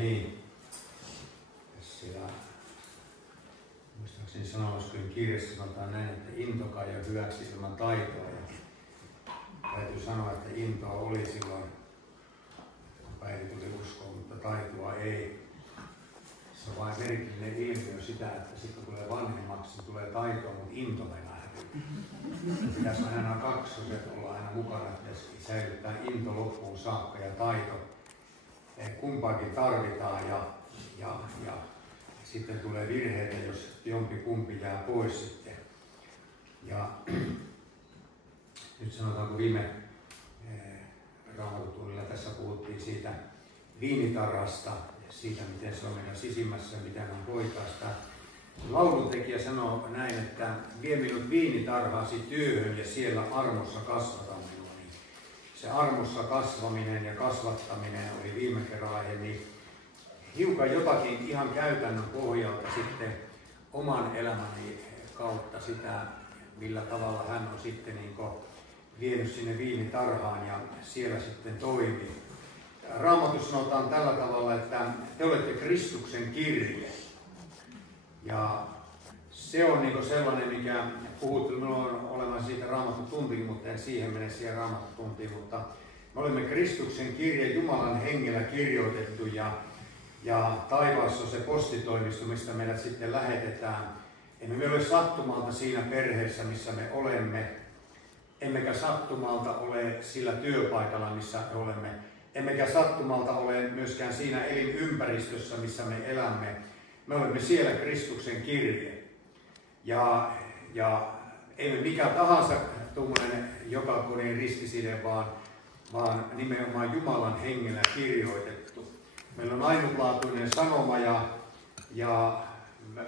Niin. Siellä muistaakseni Sanomaskodin kirjassa sanotaan näin, että intokaa jo hyväksi ilman taitoa. Ja täytyy sanoa, että intoa oli silloin, kun Päivi tuli uskoon, mutta taitoa ei. Se on vain merkillinen ilmiö sitä, että sitten kun tulee vanhemmaksi, niin tulee taitoa, mutta into aina häviää. Pitäisi aina kaksoset olla aina mukana, että säilyttää into loppuun saakka ja taito. Kumpaakin tarvitaan ja sitten tulee virheitä, jos jompikumpi jää pois sitten. Ja nyt sanotaan, kun viime Raamatutunnilla tässä puhuttiin siitä viinitarhasta, siitä miten se on meidän sisimmässä, miten hän hoitaa sitä. Lauluntekijä sanoo näin, että vie minut viinitarhaasi työhön ja siellä armossa kasvata minua. Niin se armossa kasvaminen ja kasvattaminen oli viime kerran aihe, niin hiukan jotakin ihan käytännön pohjalta sitten oman elämäni kautta sitä, millä tavalla hän on sitten vienyt sinne viinitarhaan ja siellä sitten toimii. Raamatussa sanotaan tällä tavalla, että te olette Kristuksen kirje. Ja se on sellainen, mikä puhuttu, minulla on olemassa siitä Raamattutuntikin, mutta en siihen mene siihen Raamattutuntiin, mutta me olemme Kristuksen kirje, Jumalan hengellä kirjoitettu ja taivaassa on se postitoimisto, mistä meidät sitten lähetetään. Emme me ole sattumalta siinä perheessä, missä me olemme, emmekä sattumalta ole sillä työpaikalla, missä me olemme. Emmekä sattumalta ole myöskään siinä elinympäristössä, missä me elämme. Me olemme siellä Kristuksen kirje. Ja ei mikä tahansa tuommoinen jokakoneen ristiside, vaan nimenomaan Jumalan hengellä kirjoitettu. Meillä on ainutlaatuinen sanoma ja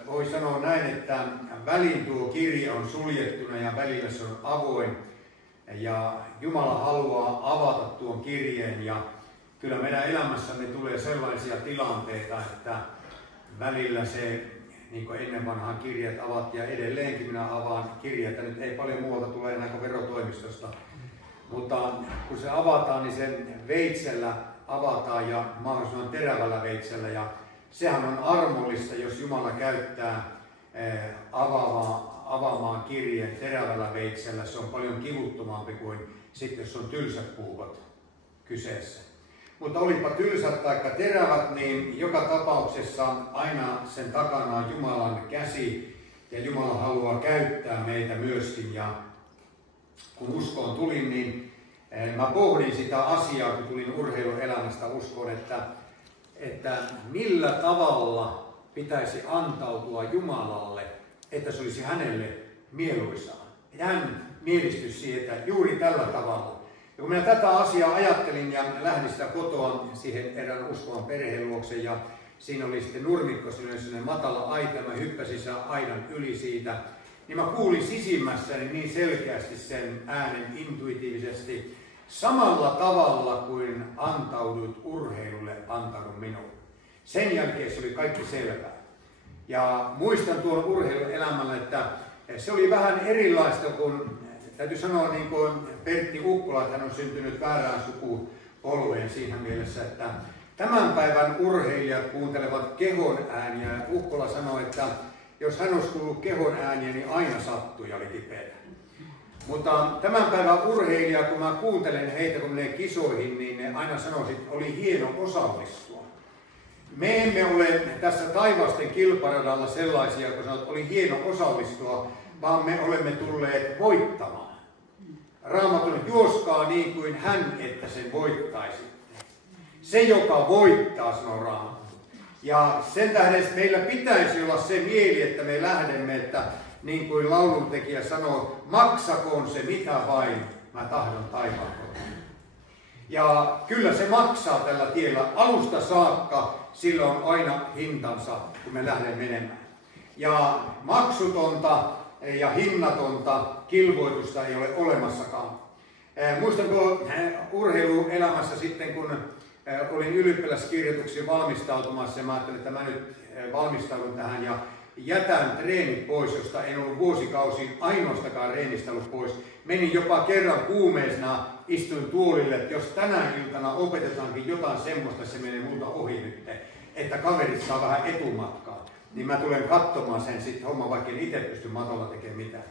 voi sanoa näin, että väliin tuo kirje on suljettuna ja välillä se on avoin. Ja Jumala haluaa avata tuon kirjeen ja kyllä meidän elämässämme tulee sellaisia tilanteita, että välillä se, niin kuin ennen vanhaan kirjeet avattiin ja edelleenkin minä avaan kirjeitä, nyt ei paljon muualta tule enää kuin verotoimistosta. Mutta kun se avataan, niin sen veitsellä avataan ja mahdollisimman terävällä veitsellä ja sehän on armollista, jos Jumala käyttää avaamaan kirjeen terävällä veitsellä. Se on paljon kivuttomampi kuin sitten, jos on tylsät puukot kyseessä. Mutta olipa tylsät tai terävät, niin joka tapauksessa aina sen takana on Jumalan käsi ja Jumala haluaa käyttää meitä myöskin. Ja kun uskoon tulin, niin mä pohdin sitä asiaa, kun tulin urheiluelämästä uskoon, että millä tavalla pitäisi antautua Jumalalle, että se olisi hänelle mieluisaa. Ja hän mielistyisi siihen, että juuri tällä tavalla. Ja kun minä tätä asiaa ajattelin ja lähdin sitä kotoa siihen erään uskovan perheen luokse ja siinä oli sitten nurmikko, sellainen matala aita, mä hyppäsin sen aidan yli siitä, niin mä kuulin sisimmässäni niin selkeästi sen äänen intuitiivisesti, samalla tavalla kuin antauduit urheilulle, antaudun minulle. Sen jälkeen se oli kaikki selvää. Ja muistan tuon urheiluelämällä, että se oli vähän erilaista kuin, täytyy sanoa niin kuin Pertti Ukkola, että hän on syntynyt väärään sukupolveen siinä mielessä, että tämän päivän urheilijat kuuntelevat kehon ääniä. Ukkola sanoi, että jos hän olisi kuullut kehon ääniä, niin aina sattui ja oli kipeätä. Mutta tämän päivän urheilija, kun mä kuuntelen heitä, kun menee kisoihin, niin ne aina sanoivat, että oli hieno osallistua. Me emme ole tässä taivasten kilparadalla sellaisia, kun sanot, oli hieno osallistua, vaan me olemme tulleet voittamaan. Raamatun juoskaa niin kuin hän, että sen voittaisitte. Se, joka voittaa, sanoo Raamattu. Ja sen tähden meillä pitäisi olla se mieli, että me lähdemme, että niin kuin lauluntekijä sanoo, maksakoon se mitä vain, mä tahdon taivaan kotiin. Ja kyllä se maksaa tällä tiellä alusta saakka, sillä on aina hintansa, kun me lähdemme menemään. Ja maksutonta ja hinnatonta kilvoitusta ei ole olemassakaan. Muistanko urheiluelämässä sitten, kun olin ylioppilaskirjoituksiin valmistautumassa ja mä ajattelin, että mä nyt valmistaudun tähän ja jätän treenit pois, josta en ollut vuosikausiin ainoastakaan treenistä ollut pois. Menin jopa kerran kuumeisena, istuin tuolille, että jos tänä iltana opetetaankin jotain semmoista, se menee multa ohi nyt. että kaverit saa vähän etumatkaa. Niin mä tulen katsomaan sen sitten homma, vaikka en itse pysty matolla tekemään mitään.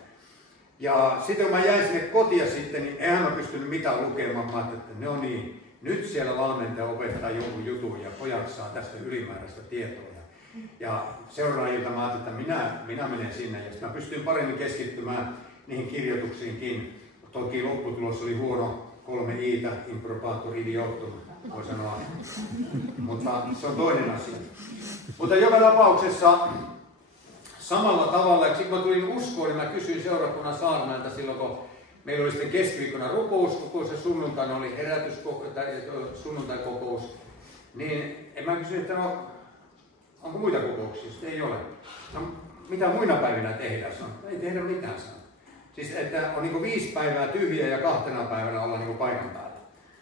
Ja sitten kun mä jäin sinne kotia sitten, niin eihän mä pystynyt mitään lukemaan. Mä ajattelin, että no niin, nyt siellä valmentaja opettaa jonkun jutun ja pojat saa tästä ylimääräistä tietoa. Ja seuraavana ilta mä ajattelin, että minä menen sinne ja sitten mä pystyin paremmin keskittymään niihin kirjoituksiinkin. Toki lopputulos oli huono, 3 iitä, improbator idiotum, voi sanoa. Mutta se on toinen asia. Mutta joka tapauksessa samalla tavalla, ja sitten mä tulin uskoon, niin mä kysyin seurakunnan saarnailta silloin, kun meillä oli sitten keskiviikkona rukouskokous ja sunnuntaina oli sunnuntaikokous, niin mä kysyin, että no, onko muita kokouksia? Sitten ei ole. No, mitä muina päivinä tehdään? Ei tehdä mitään. Siis että on niin 5 päivää tyhjää ja 2 päivänä olla niin paikan päällä.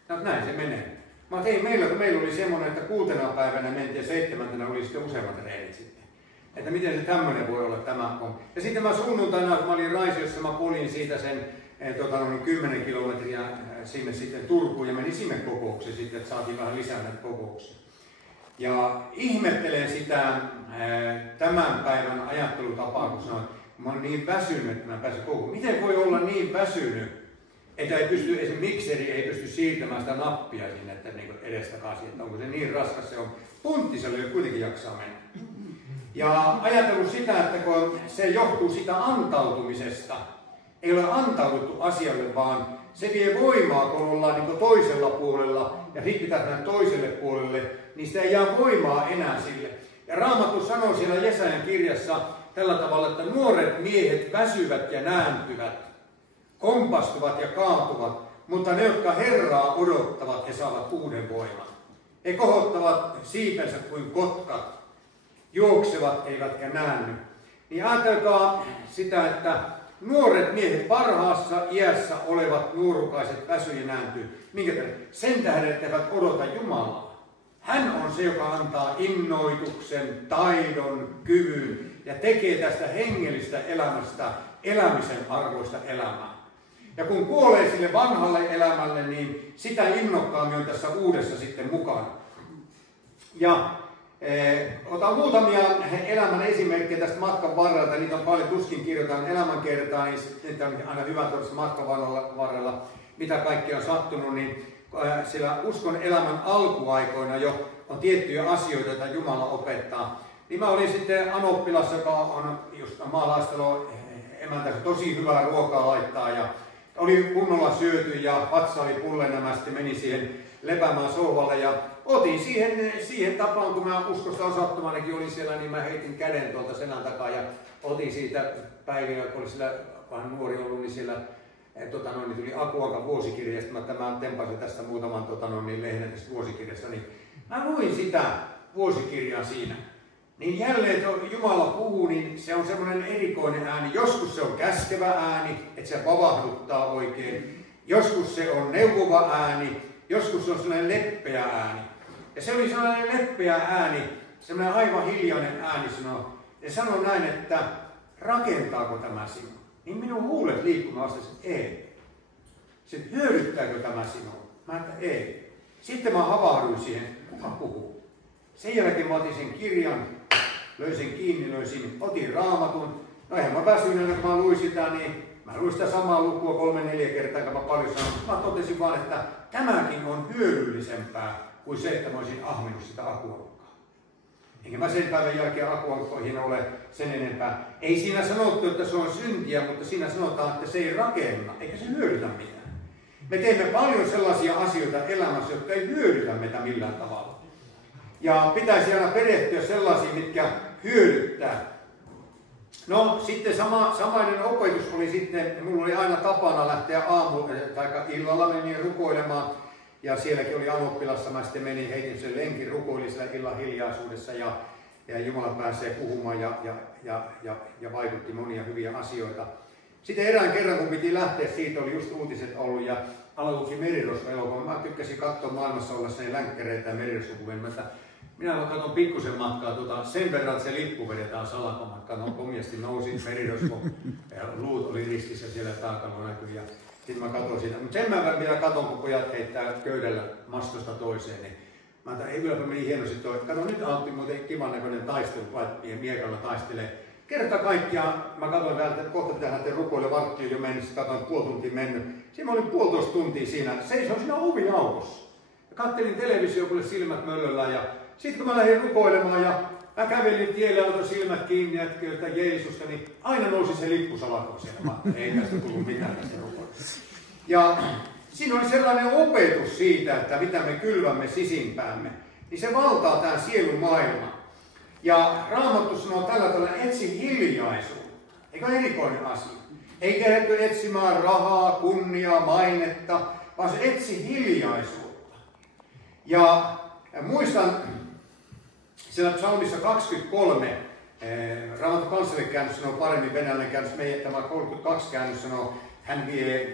No, näin se menee. Mä tein meillä oli semmoinen, että 6 päivänä mentiin ja 7 oli sitten useammat reenit sitten. Että miten se tämmöinen voi olla tämä on. Ja sitten mä sunnuntaina, kun mä olin Raisiossa, mä polin siitä sen 10 kilometriä sinne sitten Turkuun ja menin sinne kokoukseen sitten, että saatiin vähän lisää näitä kokouksia. Ja ihmettelen sitä tämän päivän ajattelutapaa, kun sanoin, että mä olen niin väsynyt, että mä pääsen kokoukseen. Miten voi olla niin väsynyt, että ei pysty, esimerkiksi mikseri ei pysty siirtämään sitä nappia sinne että niin edestakaisin, että onko se niin raskas se on. Punttiselle kuitenkin jaksaa mennä. Ja ajatellut sitä, että kun se johtuu sitä antautumisesta, ei ole antauduttu asialle, vaan se vie voimaa, kun ollaan niin toisella puolella ja riippitään tänne toiselle puolelle, niin sitä ei jää voimaa enää sille. Ja Raamattu sanoo siellä Jesajan kirjassa tällä tavalla, että nuoret miehet väsyvät ja nääntyvät, kompastuvat ja kaatuvat, mutta ne, jotka Herraa odottavat, he saavat uuden voiman. He kohottavat siipensä kuin kotkat, juoksevat eivätkä näänny. Niin ajatelkaa sitä, että nuoret miehet, parhaassa iässä olevat nuorukaiset väsyy ja nääntyy. Minkä tähden? Sen tähden, että eivät odota Jumalaa. Hän on se, joka antaa innoituksen, taidon, kyvyn ja tekee tästä hengellistä elämästä elämisen arvoista elämää. Ja kun kuolee sille vanhalle elämälle, niin sitä innokkaammin on tässä uudessa sitten mukana. Ja otan muutamia elämän esimerkkejä tästä matkan varrelta. Niitä on paljon, tuskin kirjoitan elämänkertaa, niin niitä on aina hyvä tuossa matkan varrella, mitä kaikkea on sattunut. Niin siellä uskon elämän alkuaikoina jo on tiettyjä asioita, joita Jumala opettaa. Niin mä olin sitten anoppilassa, joka on just maalaistelu emäntä, tosi hyvää ruokaa laittaa. Ja oli kunnolla syöty ja vatsa oli pullena, mä sitten menin siihen lepäämään sohvalle ja otin siihen tapaan, kun mä uskosta osattomanakin olin siellä, niin mä heitin käden tuolta selän takaa ja otin siitä päivinä, kun oli siellä vähän nuori ollut, niin siellä niin tuli Akuankan vuosikirja, ja mä tempasin tästä muutaman lehden tästä vuosikirjasta, niin mä luin sitä vuosikirjaa siinä. Niin jälleen, kun Jumala puhuu, niin se on semmoinen erikoinen ääni. Joskus se on käskevä ääni, että se vavahduttaa oikein. Joskus se on neuvova ääni, joskus se on sellainen leppeä ääni. Ja se oli sellainen leppeä ääni, sellainen aivan hiljainen ääni sanoi. Ja sanoi näin, että rakentaako tämä sinua? Niin minun huulet liikkumaan vastasin, ei. Sitten hyödyttääkö tämä sinua? Mä että ei. Sitten mä havahduin siihen, kuka puhuu. Sen jälkeen mä otin sen kirjan, löin sen kiinni, otin Raamatun. No eihän mä väsynyt, kun mä luin sitä, niin mä luin sitä samaa lukua 3-4 kertaa, kun mä paljon sanon. Mä totesin vaan, että tämäkin on hyödyllisempää kuin se, että mä olisin ahminut sitä Akuankkaa. Enkä mä sen päivän jälkeen Akuankkoihin ole sen enempää. Ei siinä sanottu, että se on syntiä, mutta siinä sanotaan, että se ei rakenna, eikä se hyödytä mitään. Me teemme paljon sellaisia asioita elämässä, jotka ei hyödytä meitä millään tavalla. Ja pitäisi aina perehtyä sellaisiin, mitkä hyödyttää. No sitten samainen opetus oli sitten, minulla oli aina tapana lähteä tai illalla menin rukoilemaan. Ja sielläkin oli anoppilassa, mä sitten menin, heitin sen lenkin, rukoilin siellä illan hiljaisuudessa ja Jumala pääsee puhumaan ja vaikutti monia hyviä asioita. Sitten erään kerran, kun piti lähteä, siitä oli just uutiset ollut ja aloitti merirosvo-elokuva. Mä tykkäsin katsoa maailmassa ollessani länkkäreitä ja merirosvokuvia. Minä katson pikkusen matkaa, sen verran, että se lippu vedetään salakomatkaan. No, komiasti nousin merirosvo ja luut oli ristissä siellä taakalla näkyy. Ja sitten mä katsoin siitä. Mutta sen mä vielä katson, kun pojat heittää köydellä mastosta toiseen. Niin Mä ajattelin, ei kylläpä meni hienosti toi. Kato, nyt Antti muuten kivan näköinen taistelu, miekalla taistelee. Kerta kaikkiaan, mä katsoin täältä, että kohta pitää lähteä rukoille, vartti on jo mennyt, katsoin puoli tuntia mennyt. Siinä mä olin 1,5 tuntia siinä, seisoin siinä oviaukossa. Kattelin televisio, kun silmät möllöllä ja sitten kun mä lähdin rukoilemaan ja mä kävelin tielle, otin silmät kiinni ja että Jeesusta, niin aina nousi se lippusalakko siellä. Mä ei tästä tullut mitään tästä rukoilusta. Ja siinä oli sellainen opetus siitä, että mitä me kylvämme sisimpäämme, niin se valtaa tämän sielun maailman. Ja Raamattu sanoo tällä tavalla, etsi hiljaisuutta. Eikö erikoinen asia? Ei kehdetty etsimään rahaa, kunniaa, mainetta, vaan se etsi hiljaisuutta. Ja muistan siellä psalmissa 23, Raamatun kanssalikäännös sanoo paremmin, venäläinen käännös, tämä 32 käännös sanoo, hän vie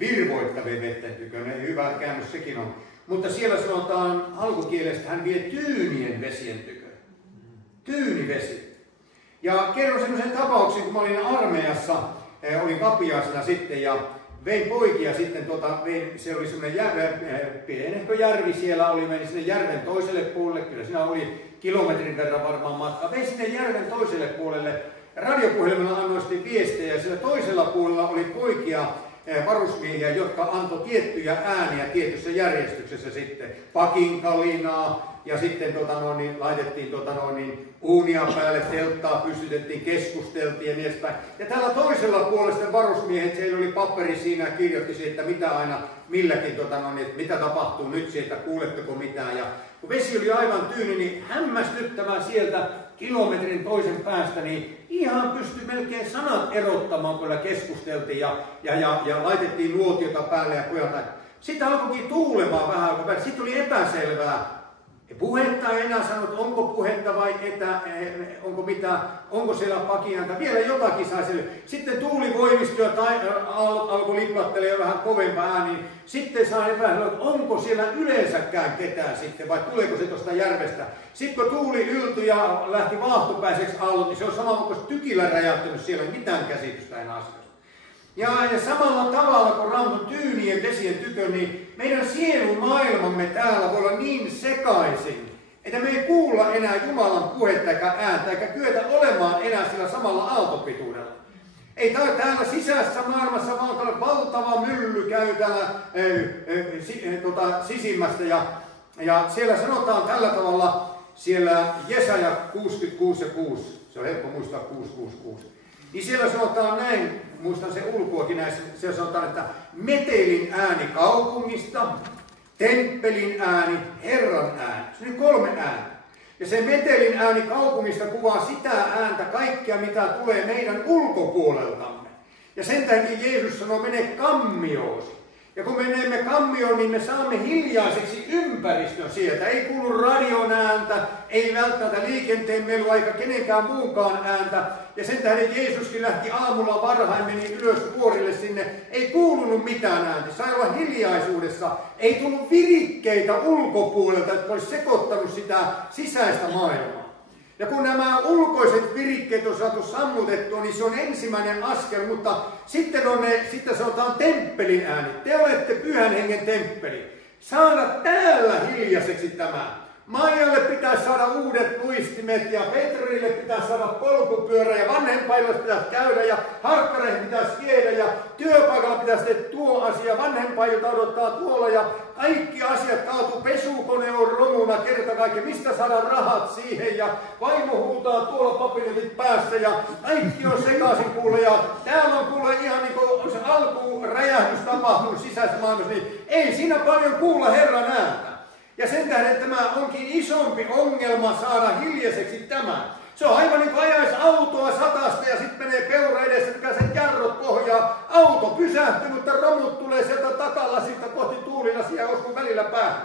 virvoittavien vetten tykönä, hyvä käännös sekin on. Mutta siellä sanotaan alkukielestä, hän vie tyynien vesien tykönä. Tyynivesi. Ja kerron semmoisen tapauksen, kun mä olin armeijassa, olin kapiaisena sitten ja vein poikia sitten, se oli semmoinen pienehkö järvi siellä oli, meni sinne järven toiselle puolelle, kyllä siinä oli kilometrin verran varmaan matka. Vein sinne järven toiselle puolelle, radiopuhelimella annoin viestejä ja siellä toisella puolella oli poikia, varusmiehiä, jotka antoi tiettyjä ääniä tietyssä järjestyksessä sitten. Pakinkalinaa ja sitten laitettiin uunia päälle, telttaa pystytettiin, keskusteltiin ja niin edespäin. Ja täällä toisella puolella varusmiehet, heillä oli paperi siinä ja kirjoitti että mitä aina milläkin, että mitä tapahtuu nyt sieltä, kuuletteko mitään. Ja kun vesi oli aivan tyyni, niin hämmästyttävää sieltä kilometrin toisen päästä, niin ihan pystyi melkein sanat erottamaan, kun keskusteltiin ja laitettiin nuotiota päälle ja pojat. Sitten alkoikin tuulemaan vähän aikaa päälle. Sitten oli epäselvää. Puhetta ei enää sanonut, onko puhetta vai onko mitään, onko siellä pakinaita. Vielä jotakin sai selvä. Sitten tuuli voimistui ja alkoi liplattelemaan vähän kovempaa ääniin. Sitten sai epäselvää, että onko siellä yleensäkään ketään sitten vai tuleeko se tuosta järvestä. Sitten kun tuuli yltyi ja lähti vaahtopäiseksi aallot, niin se on sama kuin tykillä räjähtänyt siellä, mitään käsitystä enää asiasta. Ja samalla tavalla kuin Raamatun tyynien vesien tykö, niin meidän sielumaailmamme täällä voi olla niin sekaisin, että me ei kuulla enää Jumalan puhetta eikä ääntä, eikä kyetä olemaan enää sillä samalla aaltopituudella. Ei täällä sisäisessä maailmassa vaan valtava mylly käy täällä sisimmästä. Ja siellä sanotaan tällä tavalla, siellä Jesaja 66 ja 6, se on helppo muistaa 666. Niin siellä sanotaan näin, muistan sen ulkoakin näissä, siellä sanotaan, että metelin ääni kaupungista, temppelin ääni, Herran ääni. Se on 3 ääntä. Ja se metelin ääni kaupungista kuvaa sitä ääntä, kaikkea mitä tulee meidän ulkopuoleltamme. Ja sen takia Jeesus sanoo, mene kammioosi. Ja kun menemme kammioon, niin me saamme hiljaiseksi ympäristön sieltä. Ei kuulu radion ääntä, ei välttämättä liikenteen melua eikä kenenkään muunkaan ääntä. Ja sen tähden Jeesuskin lähti aamulla varhain, meni ylös vuorille sinne. Ei kuulunut mitään ääntä, sai olla hiljaisuudessa. Ei tullut virikkeitä ulkopuolelta, että olisi sekoittanut sitä sisäistä maailmaa. Ja kun nämä ulkoiset virikkeet on saatu sammutettua, niin se on ensimmäinen askel, mutta sitten sanotaan temppelin ääni. Te olette Pyhän Hengen temppeli. Saada täällä hiljaiseksi tämä. Maijalle pitäisi saada uudet luistimet ja Petrille pitäisi saada polkupyörä ja vanhempaille pitäisi käydä ja harkkareihin pitäisi viedä ja työpaikalla pitäisi tehdä tuo asia, vanhempailta odottaa tuolla ja kaikki asiat kaatuu, pesukone on romuna kerta kaikki, mistä saada rahat siihen ja vaimo huutaa tuolla papinetit päässä ja kaikki on sekaisin kuule ja täällä on kuule ihan niin kuin se alkuräjähdys tapahtunut sisäisessä maailmassa, niin ei siinä paljon kuulla Herran ääntä. Ja sen tähden tämä onkin isompi ongelma saada hiljaiseksi tämä. Se on aivan niin kuin ajaisi autoa satasta ja sitten menee peura edessä, mikä sen jarrot pohjaa. Auto pysähtyy, mutta romut tulee sieltä takalasilta kohti tuulilasia ja osuu välillä päähän.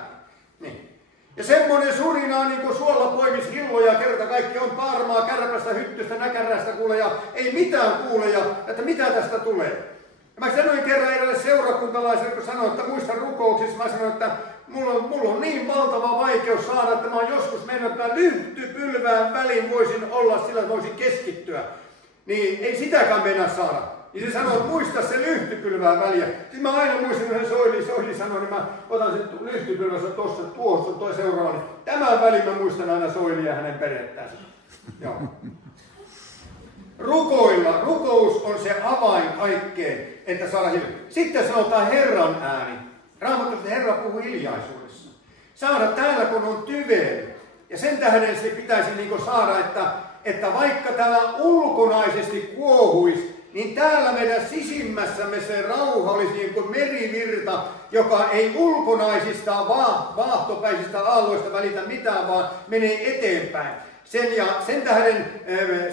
Niin. Ja semmoinen surina on niin kuin suolla poimis hilloja kerta kaikki on paarmaa, kärpästä, hyttystä, näkärästä kuule ja ei mitään kuule ja että mitä tästä tulee. Ja mä sanoin kerran edelle seurakuntalaiselle, kun sanoin, että muistan rukouksissa, mä sanoin, että mulla on niin valtava vaikeus saada, että mä oon joskus mennyt, että lyhtypylvään väliin voisin olla, sillä voisin keskittyä. Niin ei sitäkään mennä saada. Niin se sanoo, että muista se lyhtypylvään väliä. Sitten mä aina muistan, kun Soili sanoi, niin mä otan sen lyhtypylvänsä tuossa toi seuraava. Niin tämän välin mä muistan aina Soilia ja hänen perhettänsä. Joo. Rukous on se avain kaikkeen, että saadaan hiljaa. Sitten sanotaan Herran ääni. Raamatussa Herra puhuu hiljaisuudessa. Saada täällä, kun on tyveily. Ja sen tähden se pitäisi niin saada, että vaikka täällä ulkonaisesti kuohuisi, niin täällä meidän sisimmässämme se rauha olisi niin kuin merivirta, joka ei ulkonaisista vaahtopäisistä aalloista välitä mitään, vaan menee eteenpäin. Sen tähden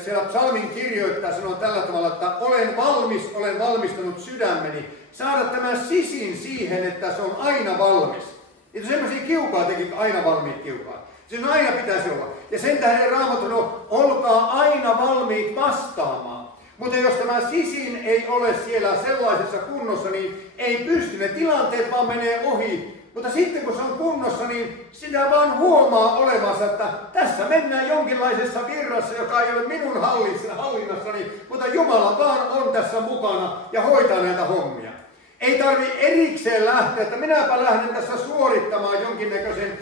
siellä psalmin kirjoittaa sanoo tällä tavalla, että olen valmistanut sydämeni. Saada tämä sisin siihen, että se on aina valmis. Ja semmoisia kiukaatekin aina valmiit kiukaat. Siinä aina pitäisi olla. Ja sen tähden Raamattu sanoo, olkaa aina valmiit vastaamaan. Mutta jos tämä sisin ei ole siellä sellaisessa kunnossa, niin ei pysty. Ne tilanteet vaan menee ohi. Mutta sitten kun se on kunnossa, niin sitä vaan huomaa olevansa, että tässä mennään jonkinlaisessa virrassa, joka ei ole minun hallinnassani, mutta Jumala vaan on tässä mukana ja hoitaa näitä hommia. Ei tarvitse erikseen lähteä, että minäpä lähden tässä suorittamaan jonkinnäköisen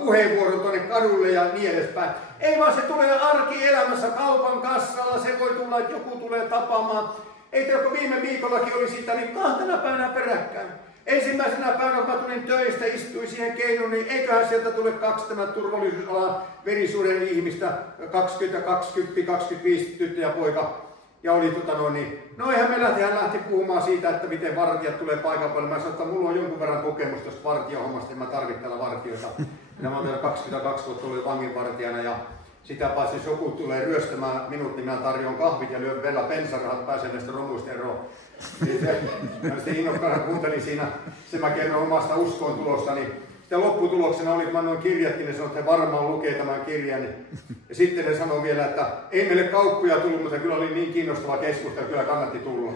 puheenvuoron tuonne kadulle ja niin edespäin. Ei vaan se tulee arkielämässä kaupan kassalla, se voi tulla, että joku tulee tapaamaan. Ei te, kun viime viikollakin oli siitä, niin 2 päivänä peräkkäin. Ensimmäisenä päivänä, kun mä tulin töistä, istuin siihen keinuun, niin eiköhän sieltä tule 2 tämän turvallisuusalan verisuuden ihmistä, 20, 25 tyttö ja poika. Ja oli hän lähti puhumaan siitä, että miten vartijat tulee paikan päälle. Mä sanoin, että mulla on jonkun verran kokemusta tästä vartijahommasta, ja mä tarvitsen täällä vartijoita. Ja mä oon vielä 22 vuotta ollut vanginvartijana, ja sitä paitsi jos joku tulee ryöstämään minut, niin minä tarjoan kahvit ja lyön vielä bensarahat, pääsen näistä romuista eroon. Mä sitten innokkaana kuuntelin siinä, mä kerron omasta uskoon tulostani. Ja lopputuloksena oli, kun mä annoin kirjatkin, ne sanoi, että he varmaan lukee tämän kirjan. Ja sitten ne sanoi vielä, että ei meille kauppuja tullut, mutta kyllä oli niin kiinnostava keskustelu, kyllä kannatti tulla.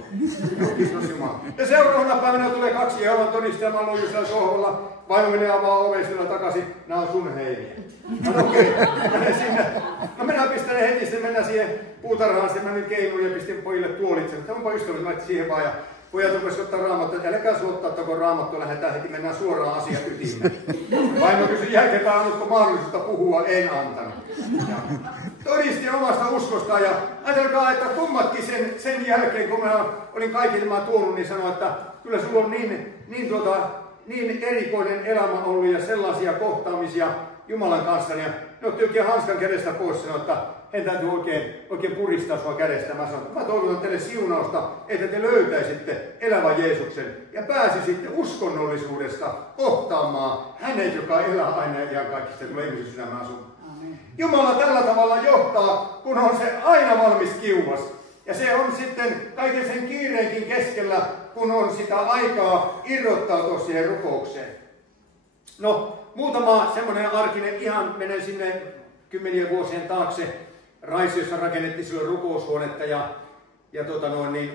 Kiitos Jumala. Ja seuraavana päivänä tulee 2 Jehovan todistajaa, mä aloin jossain sohvalla. Vaimo menee avaa oveen sillä takaisin, nämä on sun heiniä. Okei, menen sinne. No minä pistän heti, sitten mennään siihen puutarhaan, sitten menin keinuun ja pistin pojille tuolitsen. Mutta onpa ystävällisesti, mä lähtin siihen vaan ja pojat rupesivat ottaa Raamattua, että älkää suottaa, että kun Raamattua lähdetään heti, mennään suoraan asian ytimeen. Vaimo kysyi jälkeenpäin, annatko mahdollisuutta puhua, en antanut. Ja todisti omasta uskostaan ja ajatelkaa, että kummatkin sen jälkeen, kun mä olin kaikille mä tuonut, niin sanoi, että kyllä sulla on niin erikoinen elämä ollut ja sellaisia kohtaamisia Jumalan kanssa. Ja ne otti oikein hanskan kädestä pois, sanoi, että en täytyy oikein puristaa sua kädestä. Mä sanoin, että mä toivotan teille siunausta, että te löytäisitte elävän Jeesuksen ja pääsisitte uskonnollisuudesta kohtaamaan hänet, joka elää aina ja kaikista tulee ihmisen sydämään asumaan. Jumala tällä tavalla johtaa, kun on se aina valmis kiuas. Ja se on sitten kaiken sen kiireenkin keskellä, kun on sitä aikaa irrottautua siihen rukoukseen. No, muutama semmoinen arkinen, ihan menen sinne 10 vuosien taakse. Raisiossa rakennettiin silloin rukoushuonetta ja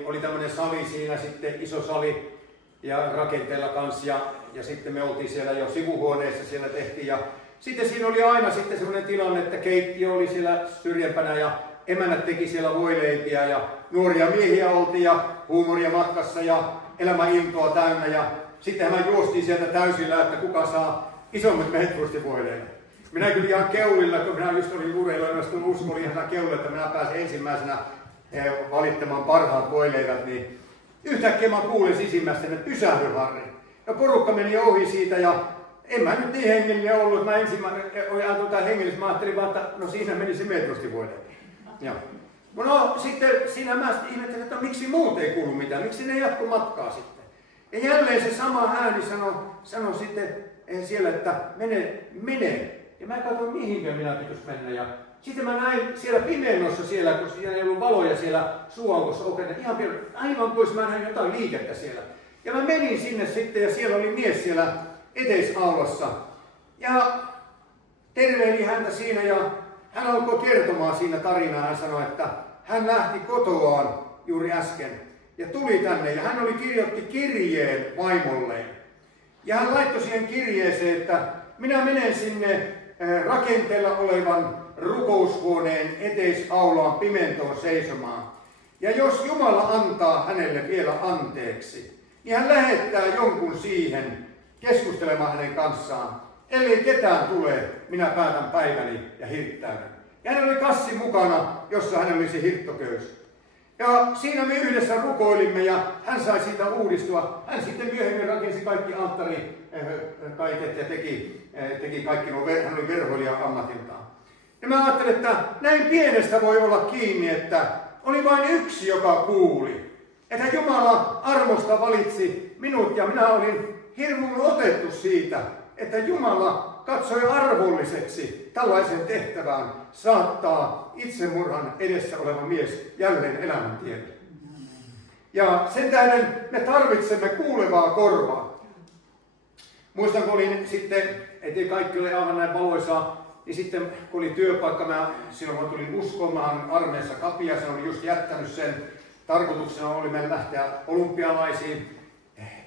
oli tämmöinen sali siinä sitten, iso sali ja rakenteella kanssa. Ja sitten me oltiin siellä jo sivuhuoneessa, siellä tehtiin. Ja sitten siinä oli aina sitten semmoinen tilanne, että keittiö oli siellä syrjempänä ja emännät teki siellä voileipiä ja nuoria miehiä oltiin ja huumoria matkassa ja elämäintoa täynnä. Ja sitten mä juostiin sieltä täysillä, että kuka saa isommat mehtrustivoileille. Minä kyllä ihan keulilla, kun minä just olin ureilla ja usko oli ihan keulilla, että minä pääsen ensimmäisenä valittamaan parhaat voileivät, niin yhtäkkiä mä kuulin sisimmästä, että pysähdy Harri. Ja porukka meni ohi siitä ja en mä nyt niin hengellinen ollut, että mä ensimmäinen jotain hengellistä, mä ajattelin vaan, että no siinä meni se mehtrustivoileiva. No sitten siinä mä ihmettelin, että miksi muut ei kuulu mitään, miksi ne jatko matkaa sitten. Ja jälleen se sama ääni sanoi sitten siellä, että mene. Ja mä katsoin, mihinkä minä pitäisi mennä. Ja sitten mä näin siellä pimennossa, kun siellä ei ollut valoja siellä suuaukossa, aivan pois mä näin jotain liikettä siellä. Ja mä menin sinne sitten ja siellä oli mies siellä eteisaulassa. Ja tervehdin häntä siinä ja hän alkoi kertomaan siinä tarinaa. Hän sanoi, että hän lähti kotoaan juuri äsken ja tuli tänne ja hän kirjoitti kirjeen vaimolleen. Ja hän laittoi siihen kirjeeseen, että minä menen sinne rakenteella olevan rukoushuoneen eteisaulaan pimentoon seisomaan. Ja jos Jumala antaa hänelle vielä anteeksi, niin hän lähettää jonkun siihen keskustelemaan hänen kanssaan. Ellei ketään tule, minä päätän päiväni ja hirttäydyn. Ja hänellä oli kassi mukana, jossa hänellä oli se hirttoköys. Ja siinä me yhdessä rukoilimme ja hän sai siitä uudistua. Hän sitten myöhemmin rakensi kaikki alttarikaitet ja teki kaikki nuo, hän oli verhoilija ammatiltaan. Ja mä ajattelin, että näin pienestä voi olla kiinni, että oli vain yksi, joka kuuli. Että Jumala armosta valitsi minut ja minä olin hirmuun otettu siitä, että Jumala katsoi arvolliseksi tällaisen tehtävään saattaa itsemurhan edessä oleva mies jälleen elämäntielle. Ja sen tähden me tarvitsemme kuulevaa korvaa. Muistan, kun olin sitten, ettei kaikki ole aivan näin valoisaa, niin sitten kun oli työpaikka, silloin kun tulin uskoon, mä olin armeijassa kapia, sen olin just jättänyt sen. Tarkoituksena oli meidän lähteä olympialaisiin.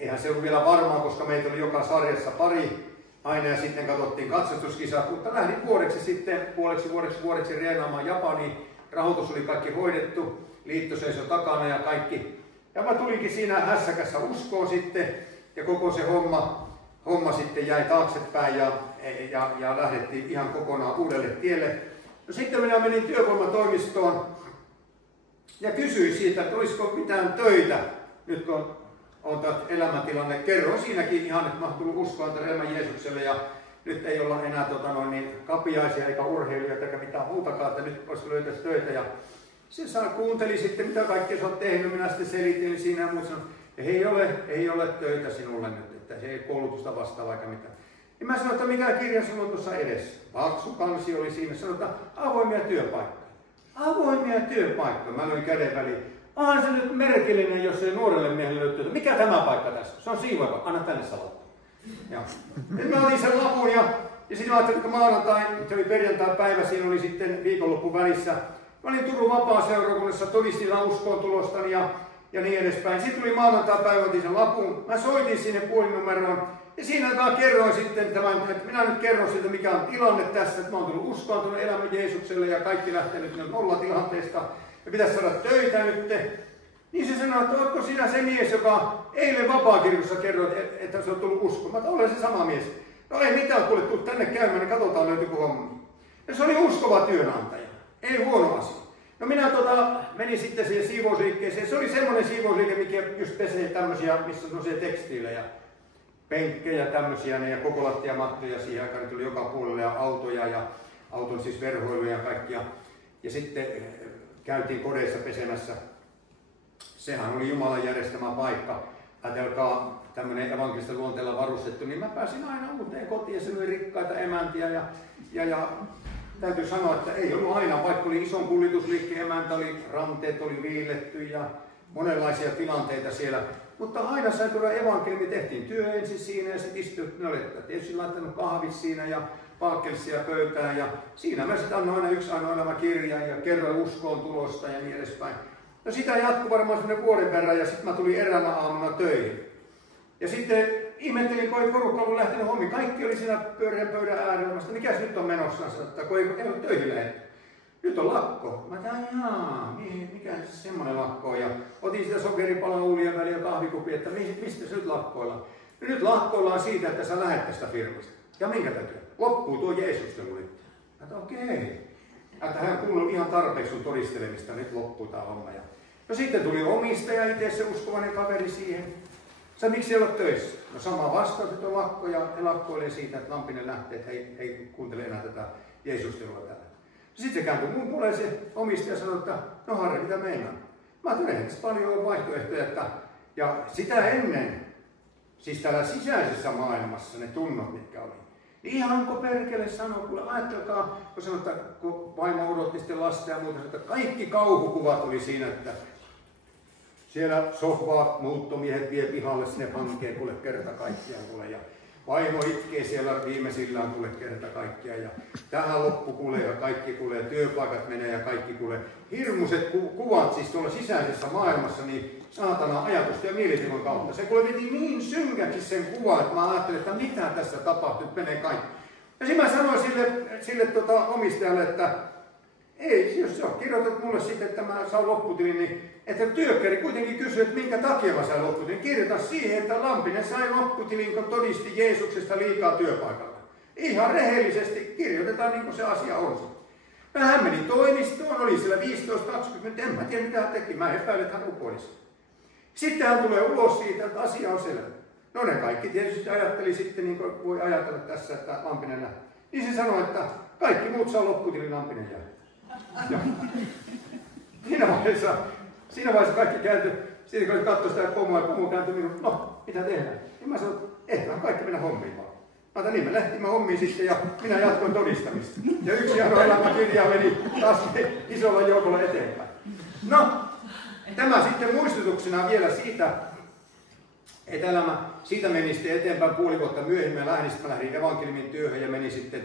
Eihän se ollut vielä varmaa, koska meitä oli joka sarjassa pari aina ja sitten katsottiin katsastuskisat, mutta lähdin puoleksi reenaamaan Japaniin. Rahoitus oli kaikki hoidettu, liitto seisoi takana ja kaikki. Ja mä tulinkin siinä hässäkässä uskoon sitten ja koko se homma sitten jäi taaksepäin ja lähdettiin ihan kokonaan uudelle tielle. No sitten minä menin työvoimatoimistoon ja kysyin siitä, että olisiko mitään töitä, nyt kun on tämä elämäntilanne. Kerroin siinäkin ihan, että mä oon tullut uskoa elämän Jeesukselle ja nyt ei olla enää kapiaisia eikä urheilijoita eikä mitään muutakaan, että nyt olisi löytäisi töitä. Ja se kuunteli sitten, mitä kaikkea sä oot tehnyt. Minä sitten selitin siinä ja muut sanoin, että ei ole töitä sinulle nyt, että se ei koulutusta vastaa vaikka mitään. Ja mä sanoin, että mikä kirja sinulla on tuossa edessä. Paksu kansi oli siinä. Sanoin, että avoimia työpaikkoja. Avoimia työpaikkoja. Mä löin käden väliin. Onhan se nyt merkillinen, jos ei nuorelle miehelle löytyy. Mikä tämä paikka tässä? Se on siivoiva. Anna tänne salattua. Nyt mä otin sen lapun ja sitten mä ajattelin, että maanantai, se oli perjantai-päivä, siinä oli sitten viikonloppu välissä. Mä olin Turun vapaa-seurakunnassa, todistin uskoon tulostani ja niin edespäin. Sitten tuli maanantai-päivä, otin sen lapun. Mä soitin sinne puhelinnumeroon ja siinä vaan kerroin sitten tämän, että minä nyt kerron siltä, mikä on tilanne tässä, että mä oon tullut uskoon tuonne elämän Jeesukselle ja kaikki lähtenyt nollatilanteesta. Ja pitäisi saada töitä nyt. Niin se sanoi, että ootko sinä se mies, joka eilen vapaakirjossa kerroit, että se on tullut uskoon. Että olen se sama mies. No ei mitään, kuule, tuu tänne käymään, niin katsotaan löytyykö homma. Ja se oli uskova työnantaja. Ei huono asia. No minä menin sitten siihen siivousliikkeeseen. Se oli semmoinen siivousliike, mikä just pesee tämmöisiä, missä on semmoisia tekstiilejä. Penkkejä tämmöisiä ja koko lattiamattoja siihen aikaan tuli joka puolelle ja autoja ja auton siis verhoiluja ja kaikkia. Ja sitten käytiin kodeissa pesemässä. Sehän oli Jumalan järjestämä paikka. Ajatelkaa, tämmöinen evankelista luonteella varustettu, niin mä pääsin aina uuteen kotiin ja siellä oli rikkaita emäntiä. Ja täytyy sanoa, että ei ollut aina, vaikka oli ison kuljetusliikkeen emäntä, ranteet oli viilletty ja monenlaisia tilanteita siellä. Mutta aina sai tuoda evankeliumi, tehtiin työ ensin siinä ja sitten istui, ne oli tietysti laittanut kahvit siinä ja paakkelsia pöytään ja siinä mä sitten annoin aina yksi ainoa kirja ja kerroin uskoon tulosta ja niin edespäin. No sitä jatkui varmaan semmoinen vuoden verran ja sitten mä tulin eräänä aamuna töihin. Ja sitten ihmettelin, kun ei porukka ollut lähtenyt hommiin. Kaikki oli siinä pyöreän pöydän äärellä. Mikäs nyt on menossa? Että kun ei ole töihin lähdetty. Nyt on lakko. Mä tähän, mikä se semmoinen lakko on? Ja otin sitä sokeripalan uulien väliä kahvikupia, että mistä se nyt lakkoillaan? Ja nyt lakkoillaan siitä, että sä lähet tästä firmasta. Ja minkä takia? Loppuu tuo Jeesustelu nyt. Että okei. Että hän kuuluu ihan tarpeeksi sun todistelemista, nyt loppuu tää homma. No sitten tuli omistaja itse, se uskovainen kaveri siihen. Sä miksi ei ole töissä? No sama vastaus, että on lakko ja he lakkoilee siitä, että Lampinen lähtee, että ei kuuntele enää tätä Jeesustelua täällä. Sitten se kääntyi mun puoleen se omistaja sanoi, että no Harri, mitä meinaa? Mä ajattelin, että paljon on vaihtoehtoja, ja sitä ennen, siis täällä sisäisessä maailmassa ne tunnot, mitkä oli. Ihanko perkele sanoi, kuule ajattelkaa, kun sanoi, että kun vaimo odotti sitten lasta ja muuta, että kaikki kauhukuvat oli siinä, että siellä sohvaa muuttomiehet vie pihalle sinne hankeen, kuule kerta kaikkiaan kuule. Ja vaimo itkee siellä viimeisillään kuule kerta kaikkiaan. Ja tähän loppu kuule ja kaikki kuule, työpaikat menee ja kaikki kuule. Hirmuiset kuvat siis tuolla sisäisessä maailmassa, niin saatana ajatusta ja mielitilan kautta. Se kuule veti niin synkäksi sen kuvan, että mä ajattelin, että mitä tässä tapahtuu, menee kaikki. Ja sitten mä sanoin sille omistajalle, että ei, jos sä kirjoitat mulle sitten, että mä saan lopputilin, niin että työkkäri kuitenkin kysyy, että minkä takia mä sain lopputilin. Kirjoita siihen, että Lampinen sai lopputilin, kun todisti Jeesuksesta liikaa työpaikalla. Ihan rehellisesti kirjoitetaan niin kuin se asia on. Hän meni toimistoon, oli siellä 15-20, en mä tiedä mitä hän teki, mä epäilen, että hän upoisi. Sitten hän tulee ulos siitä, että asia on selvä. No ne kaikki tietysti ajatteli sitten, niin kuin voi ajatella tässä, että Lampinen lähti. Niin se sanoi, että kaikki muut saa lopputilin, Lampinen jää. Siinä vaiheessa kaikki kääntyi, sitten kun katsoi sitä pomoa ja pomo kääntyi minun, no mitä tehdään? Niin mä sanoin, että kaikki mennä hommiin vaan. Niin me lähtimme hommiin sitten ja minä jatkoin todistamista. Ja yksi jano elämäkirja meni taas isolla joukolla eteenpäin. No, tämä sitten muistutuksena vielä siitä, että elämä siitä meni sitten eteenpäin puoli vuotta myöhemmin. Mä lähdin evankeliumin työhön ja menin sitten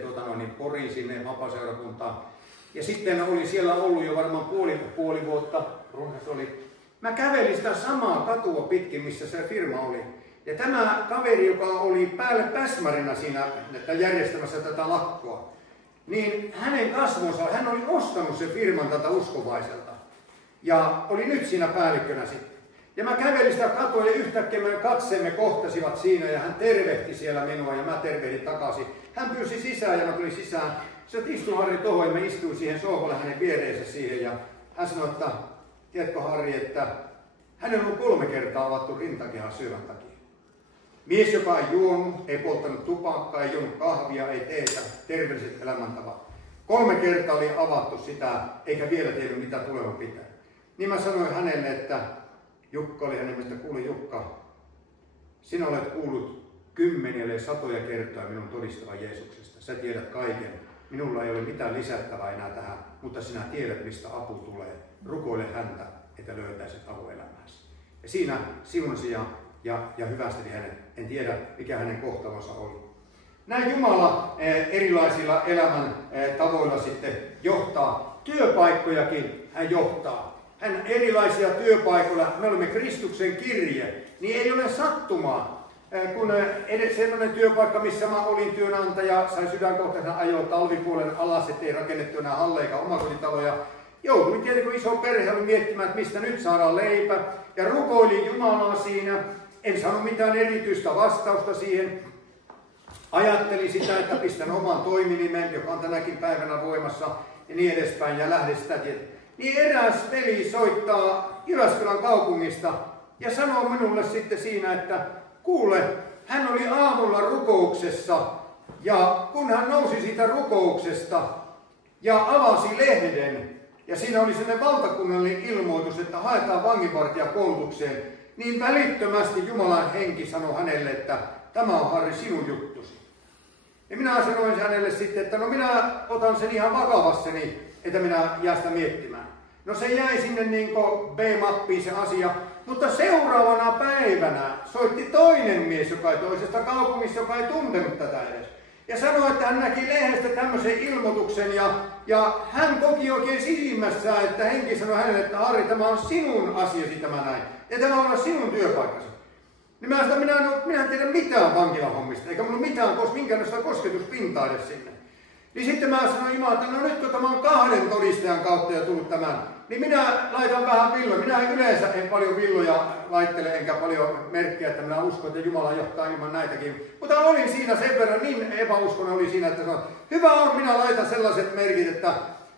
Poriin sinne vapaaseurakuntaan. Ja sitten oli siellä ollut jo varmaan puoli vuotta, runsas oli. Mä kävelin sitä samaa katua pitkin, missä se firma oli. Ja tämä kaveri, joka oli päälle päsmärinä siinä järjestämässä tätä lakkoa, niin hänen kasvonsa, hän oli ostanut sen firman tätä uskovaiselta. Ja oli nyt siinä päällikkönä sitten. Ja mä kävelin sitä katua ja yhtäkkiä meidän katseemme kohtasivat siinä ja hän tervehti siellä minua ja mä tervehdin takaisin. Hän pyysi sisään ja mä tulin sisään. Se istui Harri tuohon ja mä istuin siihen sohvalle hänen viereensä siihen ja hän sanoi, että tiedätkö Harri, että hänellä on 3 kertaa avattu rintakeha syövän takia. Mies, joka ei juonut, ei polttanut tupakkaa, ei juonut kahvia, ei teetä, terveelliset elämäntavat. 3 kertaa oli avattu sitä, eikä vielä tiedä mitä tulevan pitää. Niin mä sanoin hänelle, että Jukka oli hänen mielestä, kuule Jukka, sinä olet kuullut 10 ja 100 kertaa minun todistavan Jeesuksesta. Sä tiedät kaiken. Minulla ei ole mitään lisättävää enää tähän, mutta sinä tiedät, mistä apu tulee. Rukoile häntä, että löytäisit avuelämääsi. Ja siinä siunasi ja hyvästeli hänet. En tiedä, mikä hänen kohtalonsa oli. Näin Jumala erilaisilla elämän tavoilla sitten johtaa. Työpaikkojakin hän johtaa. Hän erilaisia työpaikoilla, me olemme Kristuksen kirje, niin ei ole sattumaa. Kun sellainen työpaikka, missä mä olin työnantaja, sai sydänkohtaisen ajoa talvipuolen alas, ettei rakennettu enää halleja eikä omakotitaloja. Jouduin tietenkin, kun iso perhe oli miettimään, että mistä nyt saadaan leipä. Ja rukoilin Jumalaa siinä. En saanut mitään erityistä vastausta siihen. Ajattelin sitä, että pistän oman toiminimen, joka on tänäkin päivänä voimassa ja niin edespäin. Ja lähdin sitä tietä. Niin eräs veli soittaa Jyväskylän kaupungista ja sanoo minulle sitten siinä, että kuule, hän oli aamulla rukouksessa ja kun hän nousi siitä rukouksesta ja avasi lehden ja siinä oli sellainen valtakunnallinen ilmoitus, että haetaan vanginvartijakoulutukseen, niin välittömästi Jumalan henki sanoi hänelle, että tämä on Harri sinun juttusi. Ja minä sanoin hänelle sitten, että no minä otan sen ihan vakavassani, että minä jää sitä miettimään. No se jäi sinne niin kuin B-mappiin se asia, mutta seuraavana päivänä soitti toinen mies, joka ei toisesta kaupungissa, joka ei tuntenut tätä edes. Ja sanoi, että hän näki lehdestä tämmöisen ilmoituksen ja hän koki oikein silmässään, että henki sanoi hänelle, että Harri, tämä on sinun asiasi tämä näin. Ja tämä on sinun työpaikkasi. Niin minä en tiedä mitään vankilahommista, eikä minulla mitään minkäänlaista kosketuspintaa edes sinne. Niin sitten mä sanoin Jumala, että no nyt kun tämä on 2 todistajan kautta jo tullut tämän, niin minä laitan vähän villoja. Minä yleensä en paljon villoja laittele, enkä paljon merkkejä, että minä uskon, että Jumala johtaa ilman näitäkin. Mutta olin siinä sen verran, niin epäuskonen oli siinä, että sanoin, hyvä on, minä laitan sellaiset merkit,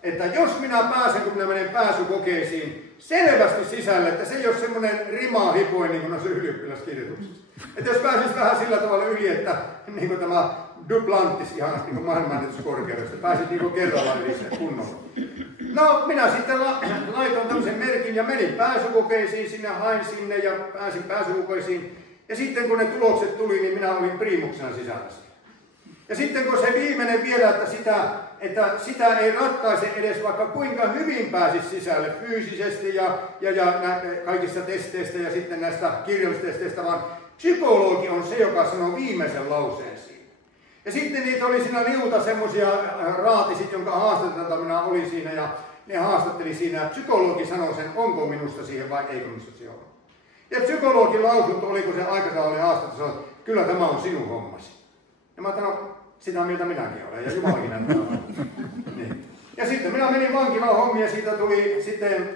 että jos minä pääsen, kun minä menen pääsykokeisiin, selvästi sisälle, että se ei ole semmoinen rimaa hipoin, niin kuin on se ylioppilaskirjoituksessa. Että jos pääsisi vähän sillä tavalla yli, että niin kuin tämä Duplantis ihanasti niin maailmanennätyskorkeudesta, pääsit niin kuin kerralla yli sen kunnolla. No, minä sitten laitoin tämmöisen merkin ja menin pääsykokeisiin, sinne hain sinne ja pääsin pääsykokeisiin. Ja sitten kun ne tulokset tuli, niin minä olin priimuksena sisällä. Ja sitten kun se viimeinen vielä, että sitä ei ratkaise edes vaikka kuinka hyvin pääsisi sisälle fyysisesti ja kaikista testeistä ja sitten näistä kirjallisista testeistä, vaan psykologi on se, joka sanoo viimeisen lauseen siinä. Ja sitten niitä oli siinä liuta semmoisia raatisit, jonka haastattelta minä olin siinä ja ne haastatteli siinä ja psykologi sanoi sen, onko minusta siihen vai eikö minusta siihen ole. Ja psykologin lausunto oli, kun se aikaisemmin oli haastattu, sanoi, että kyllä tämä on sinun hommasi. Ja mä sanoin, sitä mieltä minäkin olen, ja Jumalakin näyttää. Niin. Ja sitten minä menin vankilaan hommiin ja siitä tuli sitten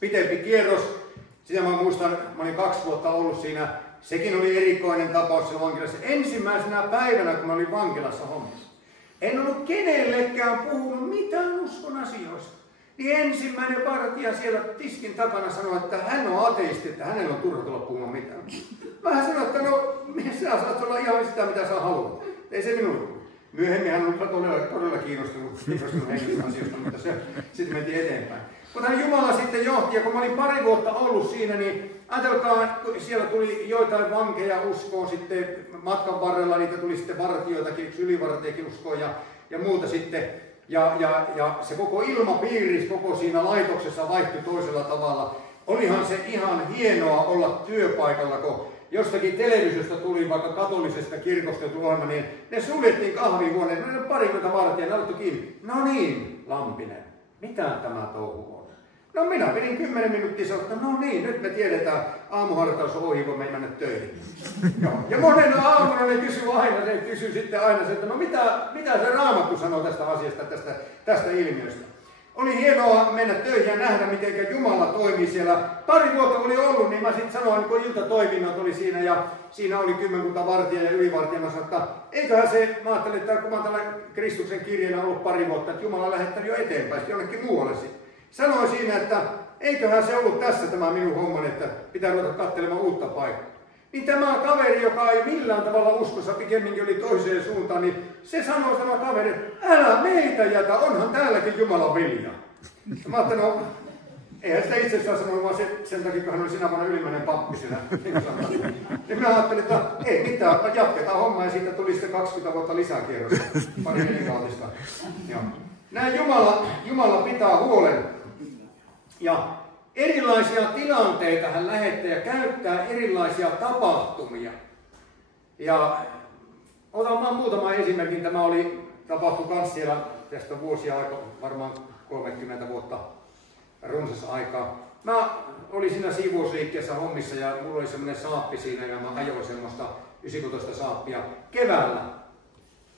pitempi kierros. Sitä mä muistan, mä olin 2 vuotta ollut siinä. Sekin oli erikoinen tapaus siellä vankilassa. Ensimmäisenä päivänä, kun mä olin vankilassa hommissa, en ollut kenellekään puhunut mitään uskon asioista. Niin ensimmäinen vartija siellä tiskin takana sanoi, että hän on ateisti, että hänellä on turha tulla puhumaan mitään. Mä sanoin, että no, sinä saat olla ihan sitä, mitä sä haluat. Ei se minulle. Myöhemmin hän oli todella kiinnostunut henkilöstä asioista, mutta sitten mentiin eteenpäin. Mutta Jumala sitten johti, ja kun mä olin 2 vuotta ollut siinä, niin ajatelkaa, siellä tuli joitain vankeja uskoon sitten matkan varrella, niitä tuli sitten vartijoitakin, ylivartijakin uskoon ja muuta sitten. Ja se koko ilmapiiri koko siinä laitoksessa vaihtui toisella tavalla. Olihan se ihan hienoa olla työpaikalla, kun jostakin televisiosta tuli vaikka katolisesta kirkosta ohjelma, niin ne suljettiin kahvihuoneen, ne 20 vartijaa, ne laittoi kiinni. No niin, Lampinen, mitä tämä touhu on? No minä pidin 10 minuuttia sanoa, että no niin, nyt me tiedetään, aamuhartaus on ohi, kun me ei mennä töihin. Ja monena aamuna ne kysyy sitten aina se, että no mitä se Raamattu sanoo tästä asiasta, tästä ilmiöstä. Oli hienoa mennä töihin ja nähdä, miten Jumala toimii siellä. 2 vuotta oli ollut, niin mä sitten sanoin, kun iltatoiminnot oli siinä ja siinä oli 10 vartijaa ja ylivartijaa. Mä sanoin, että eiköhän se, mä ajattelin, että kun mä oon tällä Kristuksen kirjeenä ollut 2 vuotta, että Jumala on lähettänyt jo eteenpäin, jonnekin muualle sitten. Sanoin siinä, että eiköhän se ollut tässä tämä minun hommani, että pitää ruveta katselemaan uutta paikkaa. Niin tämä kaveri, joka ei millään tavalla uskossa, pikemminkin oli toiseen suuntaan, niin se sanoi sama kaveri, että älä meitä jätä, onhan täälläkin Jumalan vilja. Ja mä ajattelin, no, eihän sitä itsessään sanonut, vaan sen takia, kun hän oli sinä vuonna ylimmäinen pappi siinä. Ja minä ajattelin, että ei mitään, jatketaan hommaa ja siitä tuli sitten 20 vuotta lisäkierrosta, pari nelikautista. Näin Jumala pitää huolen. Ja erilaisia tilanteita hän lähettää ja käyttää erilaisia tapahtumia. Ja otan vaan muutaman esimerkin. Tämä tapahtui myös siellä tästä vuosia aika, varmaan 30 vuotta runsas aikaa. Mä olin siinä siivousliikkeessä hommissa ja mulla oli semmoinen saappi siinä ja mä ajoin semmoista 9-kotoista saappia keväällä.